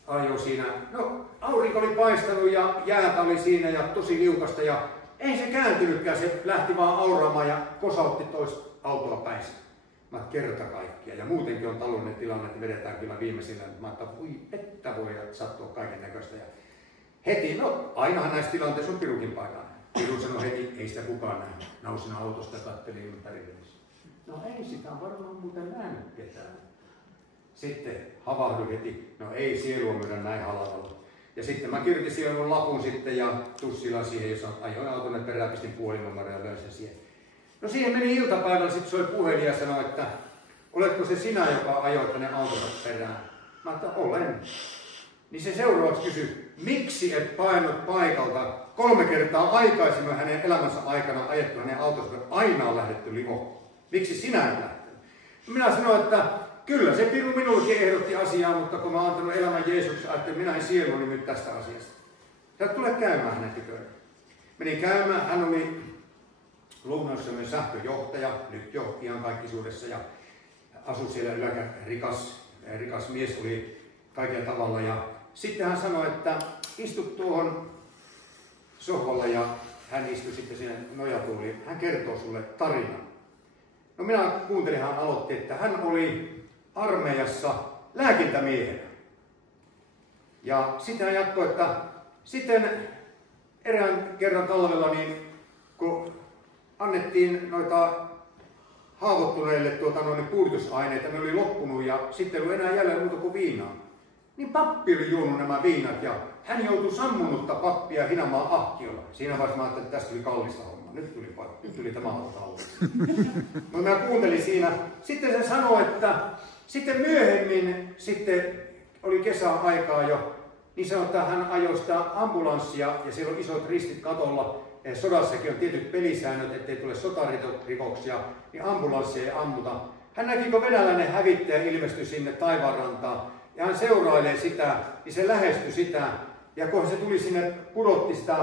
Ajoin siinä. No, aurinko oli paistanut ja jäätä oli siinä ja tosi liukasta ja ei se kääntynytkään, se lähti vaan auraamaan ja kosautti toista autoa päinsä. Mä kerta kaikkia. Ja muutenkin on taloudellinen tilanne, että vedetään kyllä viimeisillä. Mä ajattelin, voi että voi sattua kaiken näköistä. Ja heti, no ainahan näissä tilanteissa on pirukin paikalla. Piru sanoi heti, ei sitä kukaan nähnyt. Nousin autosta ja katselin ympärille. No ei sitä varmaan muuten nähnyt ketään. Sitten havahduin heti, no ei sielua myydä näin halavalla. Ja sitten mä kirjoitin siellä lapun sitten ja tussilla siihen, jossa ajoin autonne perään, pistin puhelinnumeroa ja löin sen siihen. No siihen meni iltapäivällä, sitten soi puhelin ja sanoi, että oletko se sinä, joka ajoit tänne autonsa perään? Mä että olen. Niin se seuraavaksi kysyi, miksi et painut paikalta 3 kertaa aikaisemmin hänen elämänsä aikana ajettu hänen autonsa, aina on lähdetty livoon. Miksi sinä et lähtenyt? Minä sanoin, että kyllä se Piru minullekin ehdotti asiaa, mutta kun mä oon antanut elämän Jeesuksen, ajattelin, minä en sieluni nyt tästä asiasta. Sä tule käymään hänen tyköön. Menin käymään, hän oli Lugnaussa myös sähköjohtaja, nyt jo ihan kaikkisuudessa ja asui siellä rikas mies oli kaikella tavalla. Ja sitten hän sanoi, että istu tuohon sohvalle ja hän istui sitten siinä nojatuoliin. Hän kertoo sulle tarinan. No minä kuuntelin, hän aloitti, että hän oli armeijassa lääkintämiehenä. Ja sitten hän jatkoi, että sitten erään kerran talvella, niin kun annettiin noita haavoittuneille puhdistusaineita, ne oli loppunut ja sitten ei ollut enää jäljellä muuta kuin viinaa. Niin pappi oli juonut nämä viinat ja hän joutui sammunutta pappia hinamaan ahkiolla. Siinä vaiheessa mä ajattelin, että tästä tuli kallista hommaa. Nyt tuli tämä auto kallista. Mutta mä kuuntelin siinä. Sitten se sanoi, että sitten myöhemmin, sitten oli kesäaikaa jo, niin sanoi, että hän ajoi sitä ambulanssia ja siellä on isot ristit katolla. Sodassakin on tietyt pelisäännöt, ettei tule sotarikoksia, niin ambulanssia ei ammuta. Hän näki, kun venäläinen hävittäjä ilmestyi sinne taivaanrantaan ja hän seurailee sitä, niin se lähestyi sitä. Ja kun se tuli sinne, pudotti sitä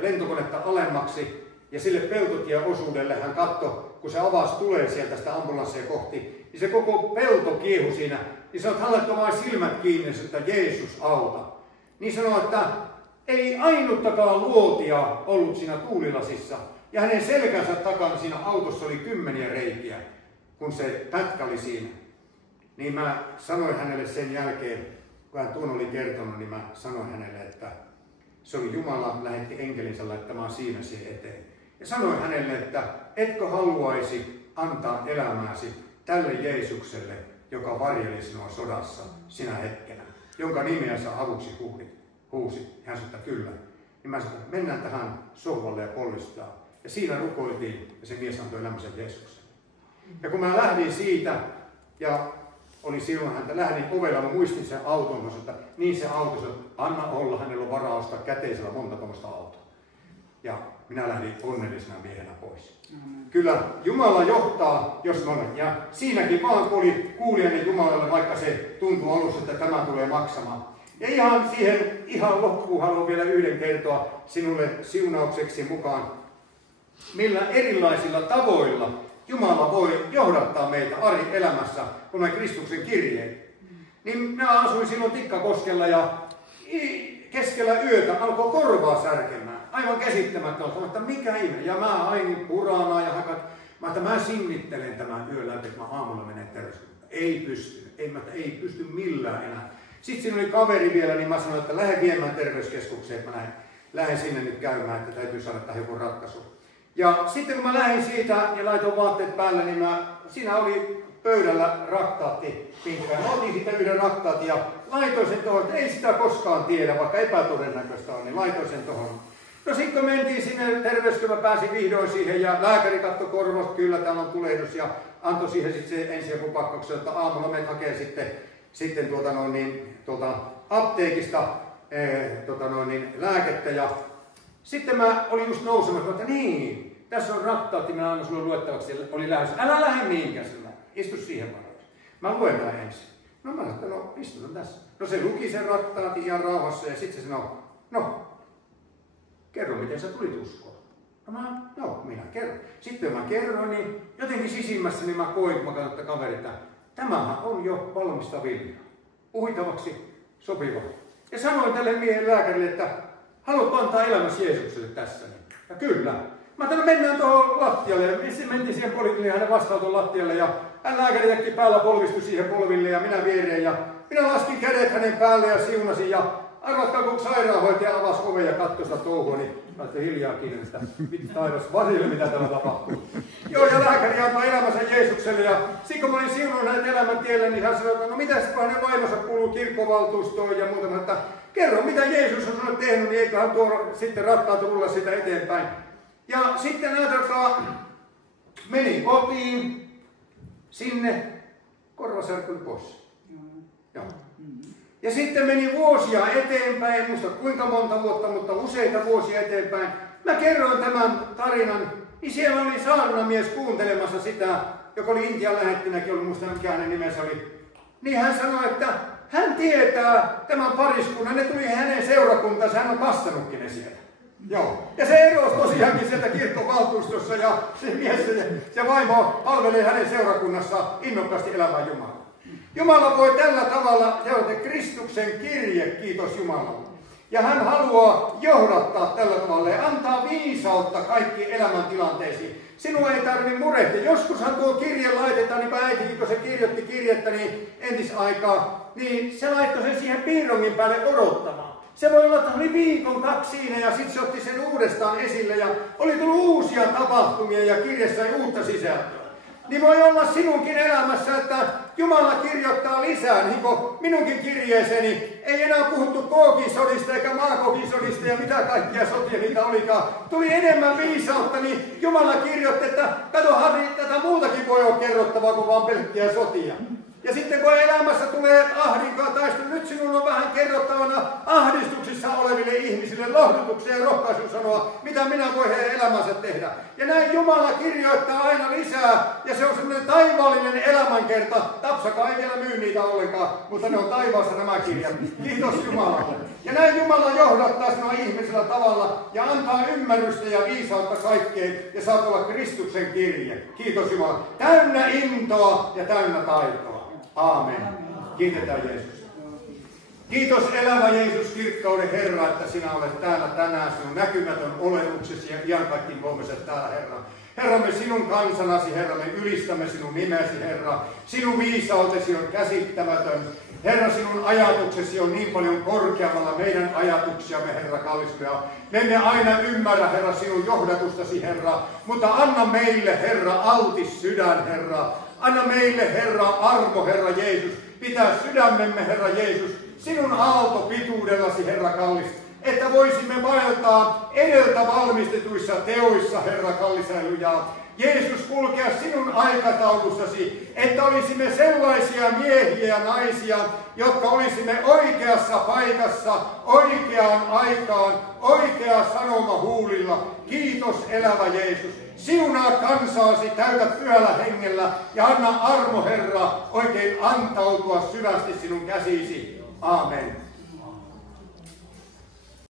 lentokonetta alemmaksi ja sille peltotieosuudelle hän katsoi, kun se avasi tulee sieltä sitä ambulanssia kohti, niin se koko pelto kiehui siinä. Niin sanoi, että hän laittoi vain silmät kiinni, että Jeesus auta. Niin sanoi, että Ei ainuttakaan luotia ollut siinä tuulilasissa. Ja hänen selkänsä takana siinä autossa oli 10 reikiä, kun se pätkä oli siinä. Niin mä sanoin hänelle sen jälkeen, kun hän tuon oli kertonut, niin mä sanoin hänelle, että se oli Jumala, lähetti enkelinsä laittamaan siimesi eteen. Ja sanoin hänelle, että etkö haluaisi antaa elämääsi tälle Jeesukselle, joka varjeli sinua sodassa sinä hetkenä, jonka nimeä sä avuksi huusit. Hän sanoi, että kyllä. Niin mä sanoin, että mennään tähän sohvalle ja pollistaan. Ja siinä rukoiltiin ja se mies antoi elämänsä Jeesukselle. Ja kun mä lähdin siitä ja oli silloin häntä, lähdin ovella, mä muistin sen auton kanssa, että niin se auto sanoi, että anna olla, hänellä on varaa ostaa käteisellä monta tuommoista autoa. Ja minä lähdin onnellisena miehenä pois. Kyllä Jumala johtaa, jos me olemme. Ja siinäkin vaan, kun oli kuulijani Jumalalle, vaikka se tuntui alussa, että tämä tulee maksamaan. Ja ihan loppuun haluan vielä yhden kertoa sinulle siunaukseksi mukaan, millä erilaisilla tavoilla Jumala voi johdattaa meitä arjen-elämässä, kun on Kristuksen kirjeet. Niin minä asuin silloin Tikkakoskella ja keskellä yötä alkoi korvaa särkemään. Aivan käsittämätöntä, että mikä ihme. Ja mä ainin puranaa ja hakat. Mä sinnittelen tämän yön läpi, että mä aamulla menen terveyskuntaan. Ei pysty. Ei pysty millään enää. Sitten siinä oli kaveri vielä, niin mä sanoin, että lähde viemään terveyskeskukseen, että mä lähden sinne nyt käymään, että täytyy saada tähän joku ratkaisu. Ja sitten kun mä lähdin siitä ja laitoin vaatteet päälle, niin siinä oli pöydällä raktaatti pinkkaa. Mä otin siitä yhden raktaatti ja laitoin sen tuohon, että ei sitä koskaan tiedä, vaikka epätodennäköistä on, niin laitoin sen tuohon. No sitten kun mentiin sinne terveyskeskukseen, mä pääsin vihdoin siihen ja lääkäri katsoi korvasta, kyllä täällä on tulehdus ja antoi siihen sitten ensin joku pakkauksen, että aamulla menet hakee sitten apteekista lääkettä ja sitten mä olin just nousemassa, että niin, tässä on raktaatti, minä annan sulle luettavaksi, oli lähdössä. Älä lähde mihinkään sillä, istu siihen varoiksi. Mä luen tämän ensin. No mä sanoin, että no istutaan tässä. No se luki sen raktaatin ihan rauhassa ja sitten se sanoi, no kerro miten sä tulit uskoon. No minä kerron. Sitten mä kerroin, niin jotenkin sisimmässä niin mä koin, kun mä katsoin, että kaveri, että tämähän on jo valmista viljaa. Puhuitavaksi sopiva. Ja sanoin tälle miehen lääkärille, että haluatko antaa elämäsi Jeesukselle tässä? Ja kyllä. Mä ajattelin, mennään tuohon lattialle. Ja mentiin siihen poliklinikkaan hänen vastaanoton lattialle. Ja hän lääkäri jätti päällä polvistui siihen polville ja minä viereen. Ja minä laskin kädet hänen päälle ja siunasin. Ja arvatkaa, kun sairaanhoitaja avasi oven ja katsoi sitä touhua, niin laittoi hiljaa kiinni sitä taivas varille, mitä täällä tapahtuu. Joo, ja lääkäri antoi elämänsä Jeesukselle. Ja sitten kun mä olin siunannut hänet elämän tielle, niin hän sanoi, että no mitäs kun hänen vaimonsa kuuluu kirkkovaltuustoon ja muuta. Että kerro, mitä Jeesus on sinulle tehnyt, niin eiköhän tuo sitten rattaat rulla sitä eteenpäin. Ja sitten ajatelkaa, menin kotiin, sinne, korvasärky pois. Joo. Ja sitten meni vuosia eteenpäin, en muista kuinka monta vuotta, mutta useita vuosia eteenpäin. Mä kerroin tämän tarinan, niin siellä oli saarnamies kuuntelemassa sitä, joka oli Intian lähettinäkin, oli muista mikä hänen nimensä oli. Niin hän sanoi, että hän tietää tämän pariskunnan, ne tuli hänen seurakuntansa, hän on kastanutkin ne siellä. Joo. Ja se erosi tosiaankin sieltä kirkkovaltuustossa ja se mies ja vaimo palvelee hänen seurakunnassaan innokkaasti elämään Jumalaa. Jumala voi tällä tavalla seurata Kristuksen kirje, kiitos Jumalalle. Ja hän haluaa johdattaa tällä tavalla ja antaa viisautta kaikkiin elämäntilanteisiin. Sinua ei tarvitse murehtia. Joskushan tuo kirje laitetaan, niin kuin äitikin, kun se kirjoitti kirjettä niin entisaikaa, niin se laittoi sen siihen piirrongin päälle odottamaan. Se voi olla, että oli viikon 2 siinä ja sitten se otti sen uudestaan esille ja oli tullut uusia tapahtumia ja kirjassa ei uutta sisältöä. Niin voi olla sinunkin elämässä, että Jumala kirjoittaa lisää, niin kuin minunkin kirjeeseeni. Ei enää puhuttu kookisodista eikä maakokisodista ja mitä kaikkia sotia niitä olikaan. Tuli enemmän viisautta, niin Jumala kirjoitti, että kato Harri, tätä muutakin voi olla kerrottavaa kuin vaan pelkkiä sotia. Ja sitten kun elämässä tulee ahdinkoa taistelu, nyt sinun on vähän kerrottavana ahdistuksissa oleville ihmisille lohdutuksia ja rohkaisun sanoa, mitä minä voi heidän elämänsä tehdä. Ja näin Jumala kirjoittaa aina lisää, ja se on semmoinen taivaallinen elämänkerta. Tapsakaan ei vielä myy niitä ollenkaan, mutta ne on taivaassa nämä kirjat. Kiitos Jumalalle. Ja näin Jumala johdattaa sinua ihmisellä tavalla ja antaa ymmärrystä ja viisautta kaikkeen, ja saat olla Kristuksen kirje. Kiitos Jumala. Täynnä intoa ja täynnä taitoa. Aamen. Kiitetään Jeesus. Kiitos elävä Jeesus, kirkkauden Herra, että sinä olet täällä tänään, sinun näkymätön olemuksesi ja iankaikkikohmiset täällä, Herra. Herra, me sinun kansanasi, Herra, me ylistämme sinun nimesi, Herra. Sinun viisautesi on käsittämätön. Herra, sinun ajatuksesi on niin paljon korkeammalla meidän ajatuksiamme, Herra kallistuja. Me emme aina ymmärrä, Herra, sinun johdatustasi, Herra, mutta anna meille, Herra, altis sydän, Herra. Anna meille, Herra, armo, Herra Jeesus. Pitää sydämemme, Herra Jeesus, sinun aaltopituudellasi, Herra kallis, että voisimme vaeltaa edeltä valmistetuissa teoissa, Herra kallisäälyjä. Jeesus, kulkea sinun aikataulussasi, että olisimme sellaisia miehiä ja naisia, jotka olisimme oikeassa paikassa, oikeaan aikaan, oikea sanoma huulilla. Kiitos elävä Jeesus. Siunaa kansaasi, täytä pyhällä hengellä ja anna armo, Herra, oikein antautua syvästi sinun käsisi. Aamen.